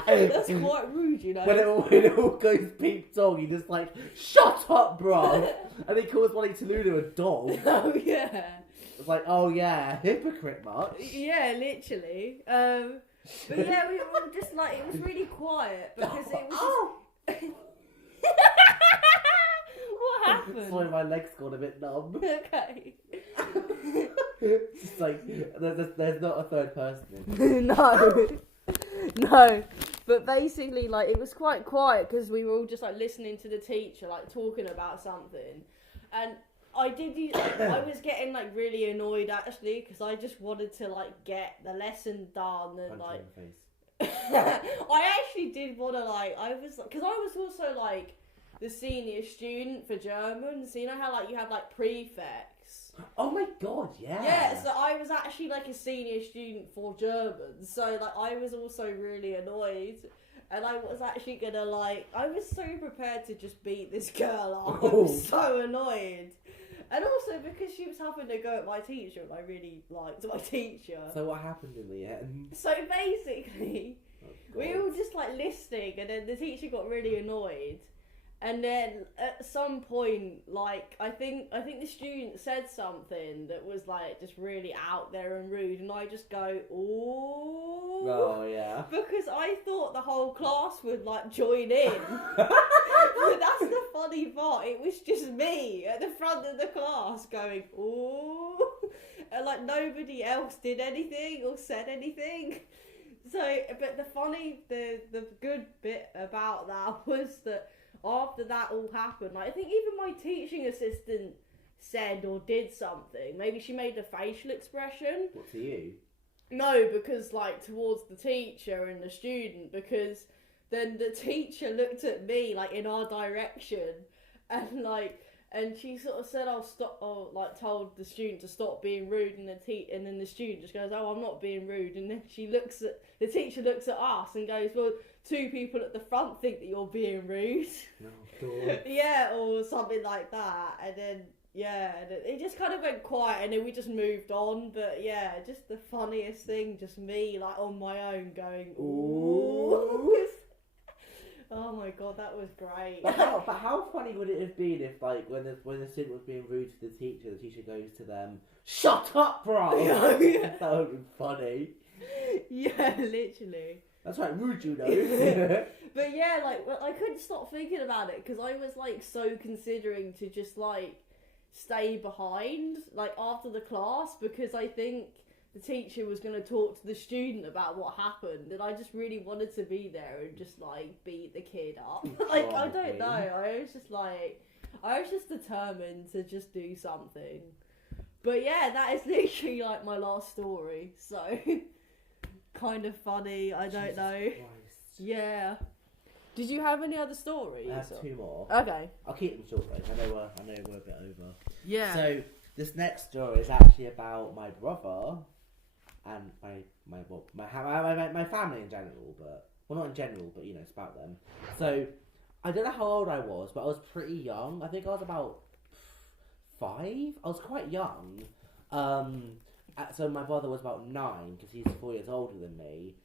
That's quite rude, you know. When it all goes peep dog, he just like, shut up, bro. And he calls Wally Tallulah a dog. Oh yeah. It's like, oh yeah, hypocrite much. Yeah, literally. But yeah, we were just like, it was really quiet because it was. What happened? Sorry, my legs got a bit numb. Okay. It's like there's not a third person in. No. But basically, like, it was quite quiet because we were all just like listening to the teacher, like talking about something, and I was getting like really annoyed actually because I just wanted to like get the lesson done and like. I actually did want to like because I was also like the senior student for German, so you know how like you have like prefects. Oh my god, yeah. Yeah, so I was actually like a senior student for German, so like I was also really annoyed, and I was actually gonna like I was so prepared to just beat this girl up. I was so annoyed. And also because she was having to go at my teacher, and I really liked my teacher. So what happened in the end? So basically, we were just like listening, and then the teacher got really annoyed. And then at some point, like I think the student said something that was like just really out there and rude, and I just go, "Ooh." Oh yeah. Because I thought the whole class would like join in. But that's the funny part. It was just me at the front of the class going, "Ooh," and like nobody else did anything or said anything. So, but the good bit about that was that after that all happened, like, I think even my teaching assistant said or did something. Maybe she made a facial expression. What, to you? No, because like towards the teacher and the student, because then the teacher looked at me like in our direction, and she sort of said, "I'll stop," or like told the student to stop being rude, and then the student just goes, "Oh, I'm not being rude," and then the teacher looks at us and goes, "Well, two people at the front think that you're being rude." Oh, God. Yeah, or something like that, and then. Yeah, and it just kind of went quiet, and then we just moved on. But yeah, just the funniest thing, just me like on my own going, "Ooh." Oh my god, that was great. But how funny would it have been if, like, when the student was being rude to the teacher goes to them, "Shut up, bro!" Oh, yeah. That would be funny. Yeah, literally. That's right, rude, you know. But yeah, like, I couldn't stop thinking about it because I was like so considering to just like stay behind like after the class, because I think the teacher was going to talk to the student about what happened, and I just really wanted to be there and just like beat the kid up. Like, I don't know, I was just determined to just do something. But yeah, that is literally like my last story, so kind of funny. I don't know. Christ. Yeah. Did you have any other stories? I have two more. Okay. I'll keep them short though. I know we're a bit over. Yeah. So this next story is actually about my brother and my family in general, but not in general, but you know, it's about them. So I don't know how old I was, but I was pretty young. I think I was about 5. I was quite young. So my brother was about 9 because he's 4 years older than me.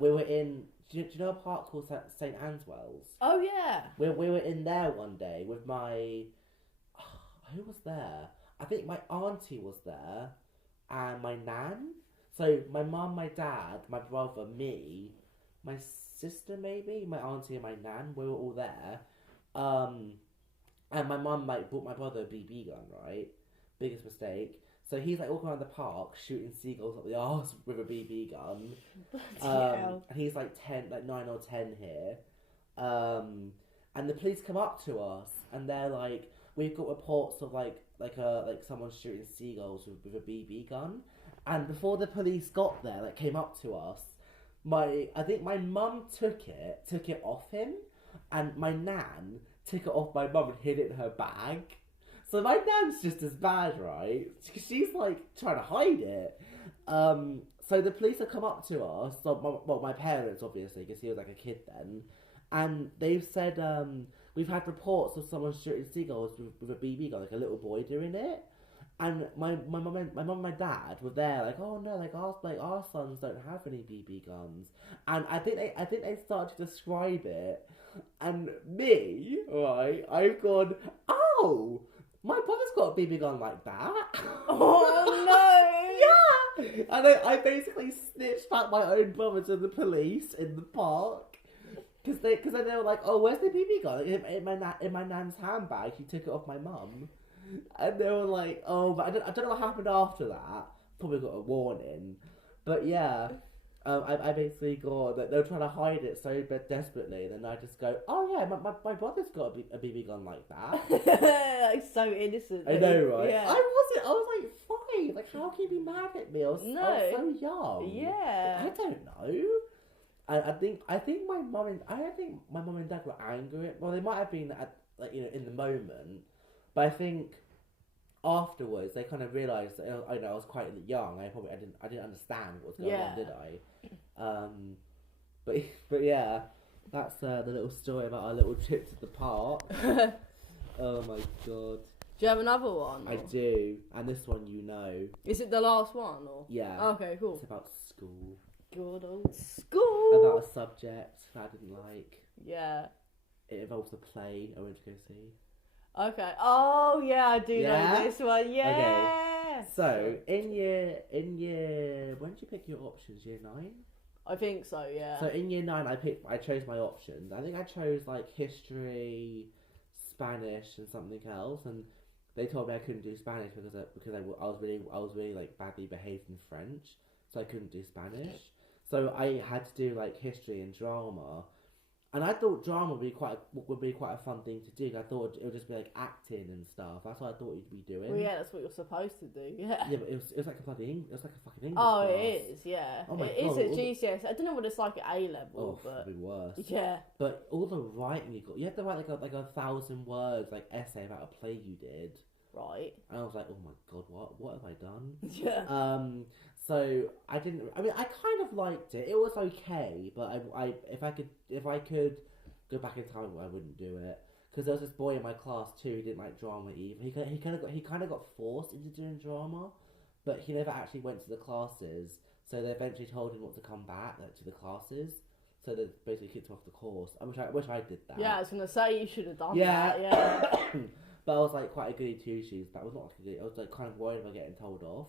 We were in. Do you know a park called St Answell's? Oh yeah. We were in there one day with my. who was there? I think my auntie was there, and my nan. So my mum, my dad, my brother, me, my sister maybe, my auntie and my nan. We were all there. And my mum like bought my brother a BB gun, right? Biggest mistake. So he's like walking around the park shooting seagulls up the arse with a BB gun. And he's like 9 or 10 here. And the police come up to us and they're like, we've got reports of like someone shooting seagulls with a BB gun. And before the police got there, like came up to us, I think my mum took it off him, and my nan took it off my mum and hid it in her bag. So my nan's just as bad, right? She's like trying to hide it. So the police have come up to us, my parents obviously, because he was like a kid then, and they've said we've had reports of someone shooting seagulls with a BB gun, like a little boy doing it. And my mum and my dad were there, like, oh no, like our sons don't have any BB guns. And I think they started to describe it. And me, right, I've gone, oh, my brother's got a BB gun like that. Oh no! Yeah. And I basically snitched back my own brother to the police in the park. Because they were like, oh, where's the BB gun? In my nan's handbag. She took it off my mum. And they were like, oh, but I don't know what happened after that. Probably got a warning. But yeah, I basically got that they were trying to hide it so desperately. And then I just go, oh yeah, my brother's got a BB gun like that. Like so innocent. I know, right? Yeah. I was like 5. Like, how can you be mad at me? I was so young. Yeah. I don't know. I think my mum and dad were angry. Well, they might have been in the moment. But I think afterwards they kind of realised that I was quite young. I didn't understand what was going on, did I? But yeah, that's the little story about our little trip to the park. Oh my god. Do you have another one? I do, and this one you know. Is it the last one or? Yeah. Okay, cool. It's about school. Good old school. About a subject that I didn't like. Yeah. It involves a play I went to go see. Okay. Oh yeah, I do know this one. Yeah. Okay. So in year, when did you pick your options? Year 9. I think so. Yeah. So in year 9, I chose my options. I think I chose like history, Spanish, and something else. And they told me I couldn't do Spanish because I was really like badly behaved in French, so I couldn't do Spanish. So I had to do like history and drama. And I thought drama would be quite a fun thing to do. I thought it would just be like acting and stuff. That's what I thought you'd be doing. Well, yeah, that's what you're supposed to do. Yeah. Yeah, but it was like a fucking English Oh, class. it is. Yeah. Oh my it God, is at GCS. I don't know what it's like at A level, but it'd be worse. Yeah. But all the writing you had to write like 1,000 words like essay about a play you did. Right. And I was like, oh my God, what have I done? Yeah. So I didn't. I mean, I kind of liked it. It was okay, but if I could go back in time, I wouldn't do it. Because there was this boy in my class too who didn't like drama either. He kind of got forced into doing drama, but he never actually went to the classes. So they eventually told him not to come back to the classes. So they basically kicked him off the course. I wish I did that. Yeah, I was gonna say you should have done that. Yeah. But I was like quite a goody two shoes. But I was not like a goody. I was like kind of worried about getting told off.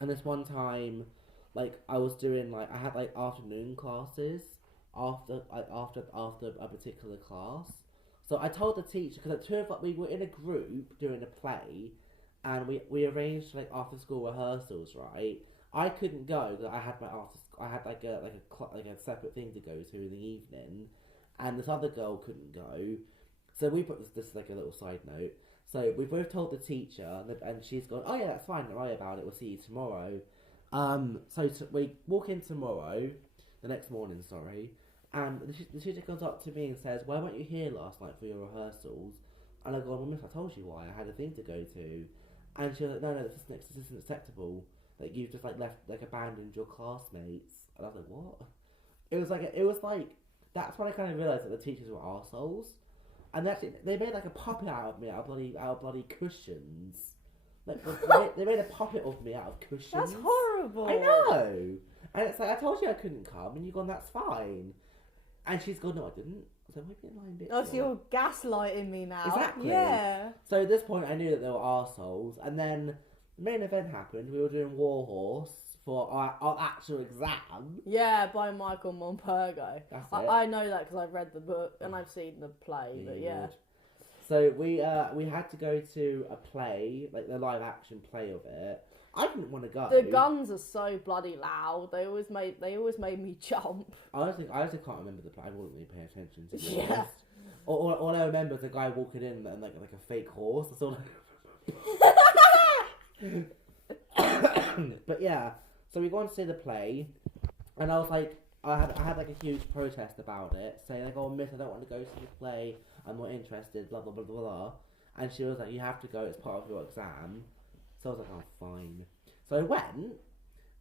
And this one time, like I was doing like I had like afternoon classes after a particular class. So I told the teacher because the two of us we were in a group doing a play, and we arranged like after school rehearsals. Right, I couldn't go because I had like a separate thing to go to in the evening, and this other girl couldn't go. So we put this is like a little side note. So we both told the teacher, and she's gone, oh yeah, that's fine, don't worry about it, we'll see you tomorrow. So we walk in tomorrow, the next morning, sorry, and the teacher comes up to me and says, why weren't you here last night for your rehearsals? And I go, well miss, I told you why, I had a thing to go to. And she was like, no, this isn't acceptable. Like, you've just like left, like abandoned your classmates. And I was like, what? It was like, that's when I kind of realised that the teachers were arseholes. And they made like a puppet out of me out of bloody cushions. Like they made a puppet of me out of cushions. That's horrible. I know. And it's like I told you I couldn't come, and you've gone. That's fine. And she's gone, no, I didn't. I was like, why are you being lying, bitch? Oh, so you're gaslighting me now. Exactly. Yeah. So at this point, I knew that they were arseholes. And then the main event happened. We were doing Warhorse for our actual exam. Yeah, by Michael Monpergo. That's it. I know that because I've read the book and I've seen the play, but yeah. So we had to go to a play, like the live action play of it. I didn't want to go. The guns are so bloody loud. They always made me jump. I honestly can't remember the play. I wasn't really paying attention to be honest. All I remember is a guy walking in and like a fake horse. That's all. But yeah, so we gone to see the play, and I was like, I had like a huge protest about it, saying like, oh miss, I don't want to go to the play. I'm not interested. Blah blah blah blah blah. And she was like, you have to go. It's part of your exam. So I was like, oh, fine. So I went,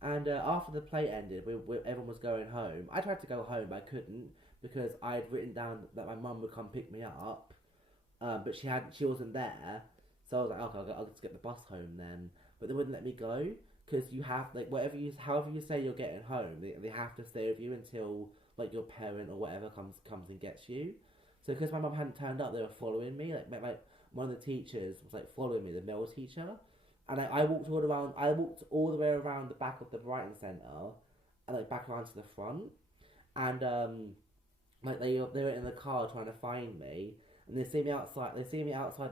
and after the play ended, everyone was going home. I tried to go home, but I couldn't, because I had written down that my mum would come pick me up, but she wasn't there. So I was like, okay, I'll just get the bus home then. But they wouldn't let me go, because you have, like, however you say you're getting home, they have to stay with you until, like, your parent or whatever comes and gets you. So because my mum hadn't turned up, they were following me. Like one of the teachers was, like, following me, the male teacher. And I walked all the way around the back of the Brighton Centre, and like back around to the front, and like they were in the car trying to find me, and they see me outside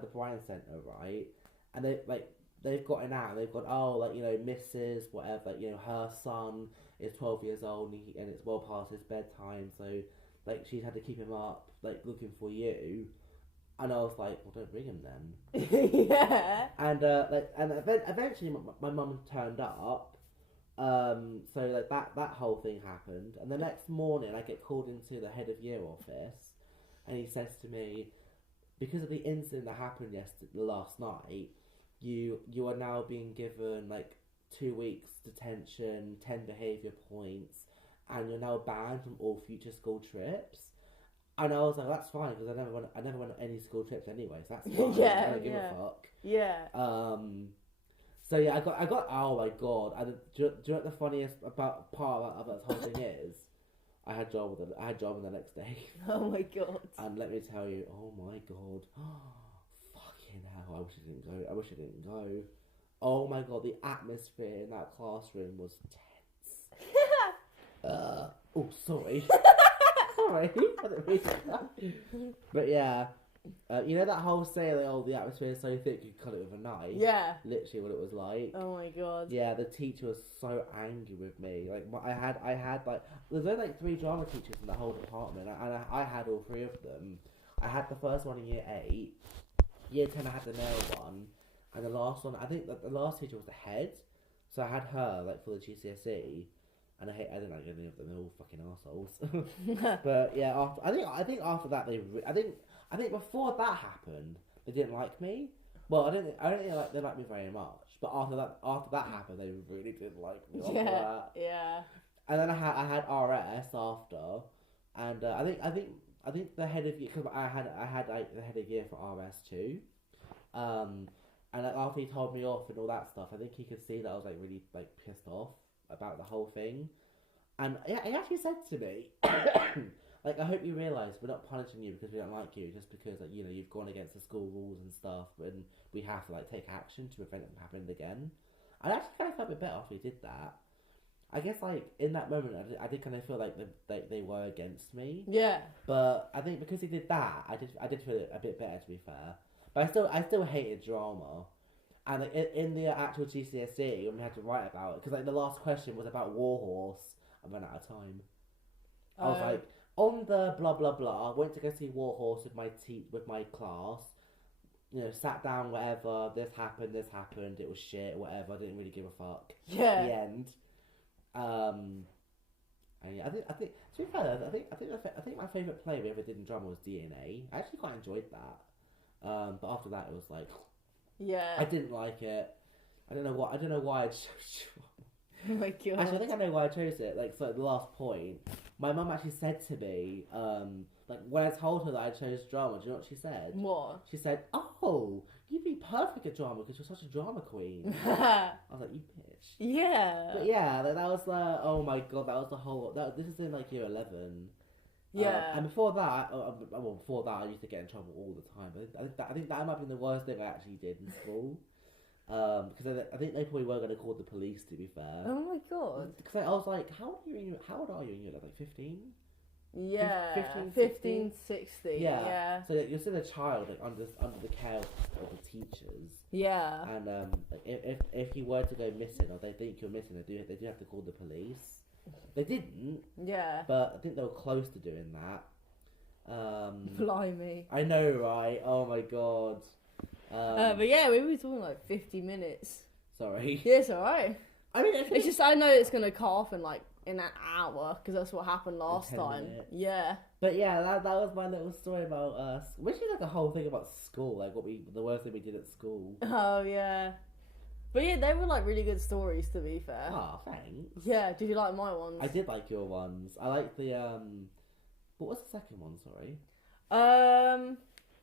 the Brighton Centre, right? And they've gotten out, and they've gone, oh, like, you know, Mrs. whatever, like, you know, her son is 12 years old, and it's well past his bedtime, so like she's had to keep him up, like looking for you. And I was like, well, don't bring him then. Yeah. And eventually my mum turned up. So like that whole thing happened. And the next morning I get called into the head of year office, and he says to me, because of the incident that happened last night, you are now being given like 2 weeks detention, 10 behaviour points, and you're now banned from all future school trips. And I was like, that's fine, because I never went on any school trips anyway, so that's fine. Yeah, I don't give a fuck. Yeah. So yeah, I got. Oh my god! And do you know what the funniest part about this whole thing is? I had job the next day. Oh my god! And let me tell you, oh my god, fucking hell! I wish I didn't go. Oh my god, the atmosphere in that classroom was tense. Oh, sorry. Sorry. But yeah, you know that whole saying, like, oh, the atmosphere is so thick you cut it with a knife? Yeah. Literally what it was like. Oh my god. Yeah, the teacher was so angry with me. Like, I had like, there's only like 3 drama teachers in the whole department, and I had all 3 of them. I had the first one in year 8, year 10 I had the male one, and the last one, I think that the last teacher was the head, so I had her like for the GCSE. And I didn't like any of them. They're all fucking assholes. But yeah, I think after that I think before that happened they didn't like me. Well, I don't think they liked me very much. But after that happened, they really didn't like me. Yeah. And then I had RS after, and I think the head of year, because I had like the head of year for RS too. And like, after he told me off and all that stuff, I think he could see that I was like really like pissed off about the whole thing. And he actually said to me, like, I hope you realise we're not punishing you because we don't like you, just because, like, you know, you've gone against the school rules and stuff, and we have to like take action to prevent it from happening again. I actually kind of felt a bit better after he did that. I guess, like, in that moment, I did kind of feel like they were against me. Yeah. But I think because he did that, I did feel a bit better, to be fair. But I still hated drama. And like, in the actual GCSE, when we had to write about it, because like the last question was about Warhorse, I ran out of time. I was like, on the blah blah blah, I went to go see Warhorse with my class. You know, sat down, whatever. This happened. It was shit. Whatever. I didn't really give a fuck. Yeah. The end. And yeah, I think to be fair, I think my favourite play we ever did in drama was DNA. I actually quite enjoyed that. But after that, it was like. Yeah. I didn't like it. I don't know why I chose drama. Oh my god. Actually, I think I know why I chose it. Like, so at the last point, my mum actually said to me, like, when I told her that I chose drama, do you know what she said? What? She said, oh, you'd be perfect at drama because you're such a drama queen. I was like, you bitch. Yeah. But yeah, that was oh my god, that was the whole, this is in like year 11. Yeah. And before that, I used to get in trouble all the time. I think that might have been the worst thing I actually did in school. Because I think they probably were going to call the police, to be fair. Oh my god. Because I was like, how old are you when you're like 15? Yeah. 15, 16. Yeah. Yeah. So you're still a child, like under the care of the teachers. Yeah. And if you were to go missing or they think you're missing, they do have to call the police. They didn't. Yeah. But I think they were close to doing that. Blimey. I know, right? Oh my god. But yeah, we were talking like 50 minutes. Sorry. Yeah, it's alright. I mean, It's just I know it's gonna cut off in an hour because that's what happened last 10 time. minutes. Yeah. But yeah, that was my little story about us. Which is like a whole thing about school, like the worst thing we did at school. Oh yeah. But yeah, they were like really good stories to be fair. Ah, thanks. Yeah. Did you like my ones? I did like your ones. I like the What was the second one? Sorry.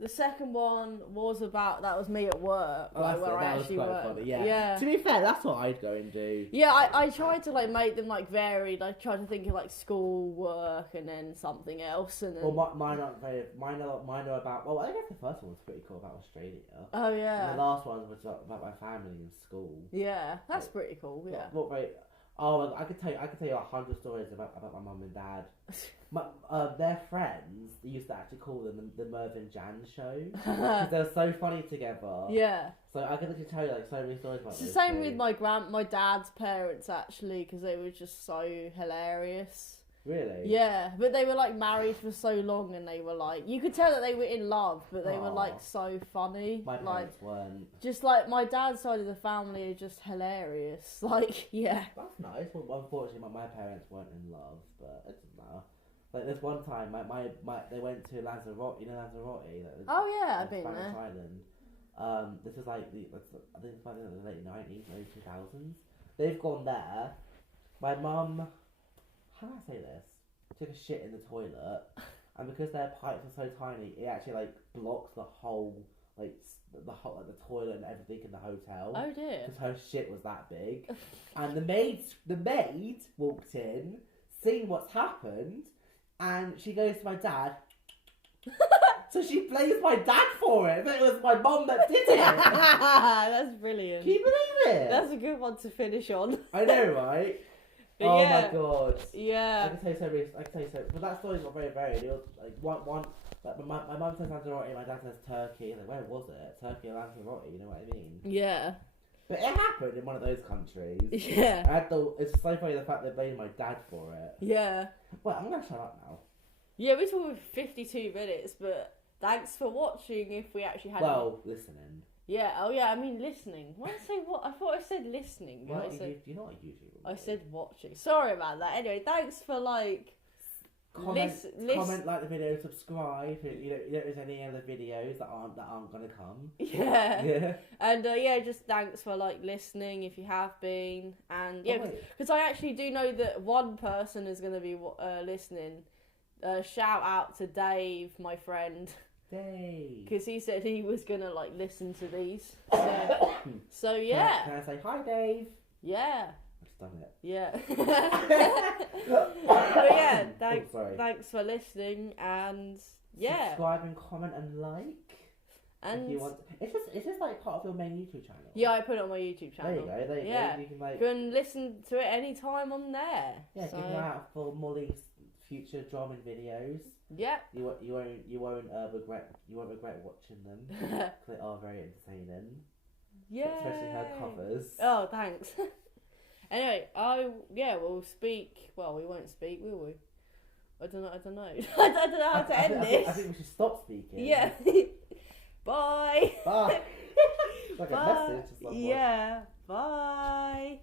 The second one was that was me at work, like, where I actually worked. Funny, yeah. To be fair, that's what I'd go and do. Yeah, I tried to like make them like varied. I tried to think of like school, work, and then something else, and then. Well, mine are about. Well, I guess the first one was pretty cool about Australia. Oh yeah. And the last one was about my family in school. Yeah, that's pretty cool. Yeah. Not very. Oh, I could tell you 100 stories about my mum and dad. Their friends, they used to actually call them the Merv and Jan show because they were so funny together. Yeah. So I could actually tell you like so many stories about. It's the same with my dad's parents actually, because they were just so hilarious. Really? Yeah, but they were like married for so long, and they were like, you could tell that they were in love, but they were like so funny. My parents weren't. Just like my dad's side of the family are just hilarious. Like, yeah. That's nice. Well, unfortunately, my parents weren't in love, but it doesn't matter. Like this one time, they went to Lanzarote. You know Lanzarote? Oh yeah, I've been Spanish there. Island. This is like I think it's like the late 90s, early 2000s. They've gone there. My mum, how do I say this? Took a shit in the toilet, and because their pipes are so tiny, it actually like blocks the whole the toilet and everything in the hotel. Oh dear. Because her shit was that big, and the maid walked in, seen what's happened, and she goes to my dad. So she blames my dad for it, but it was my mum that did it. That's brilliant. Can you believe it? That's a good one to finish on. I know, right? But oh yeah. my god. Yeah. I can tell you so. But that story's not very varied. It was like one. Like my mum says Lanzarote, my dad says Turkey. Like, where was it? Turkey or Lanzarote? You know what I mean? Yeah. But it happened in one of those countries. Yeah. It's so funny the fact they blamed my dad for it. Yeah. Well, I'm gonna shut up now. Yeah, we're talking 52 minutes, but thanks for watching. If we actually had. Listening. Yeah. Oh yeah. I mean listening. Why did I say what? I thought I said listening. Well, you're not a YouTuber. I said watching. Sorry about that. Anyway, thanks for like. Comment, like the video, subscribe. You know, there's any other videos that aren't gonna come. Yeah. Yeah. And just thanks for like listening if you have been, and yeah, because I actually do know that one person is gonna be listening. Shout out to Dave, my friend. Dave. Because he said he was gonna like listen to these. So yeah. Can I say hi, Dave? Yeah. Done it. Yeah. But yeah, thanks for listening, and yeah. Subscribe and comment and like. And if you want, it's just like part of your main YouTube channel. Yeah, I put it on my YouTube channel. There you go. You can like. You can listen to it anytime on there. Yeah, keep an eye out for Molly's future drumming videos. Yep. You won't regret watching them. They are very entertaining. Yeah. Especially her covers. Oh, thanks. Anyway, we'll speak. Well, we won't speak, will we? I don't know. I don't know how to end this. I think we should stop speaking. Yeah. Bye. Bye. It's like a message. Yeah. Bye.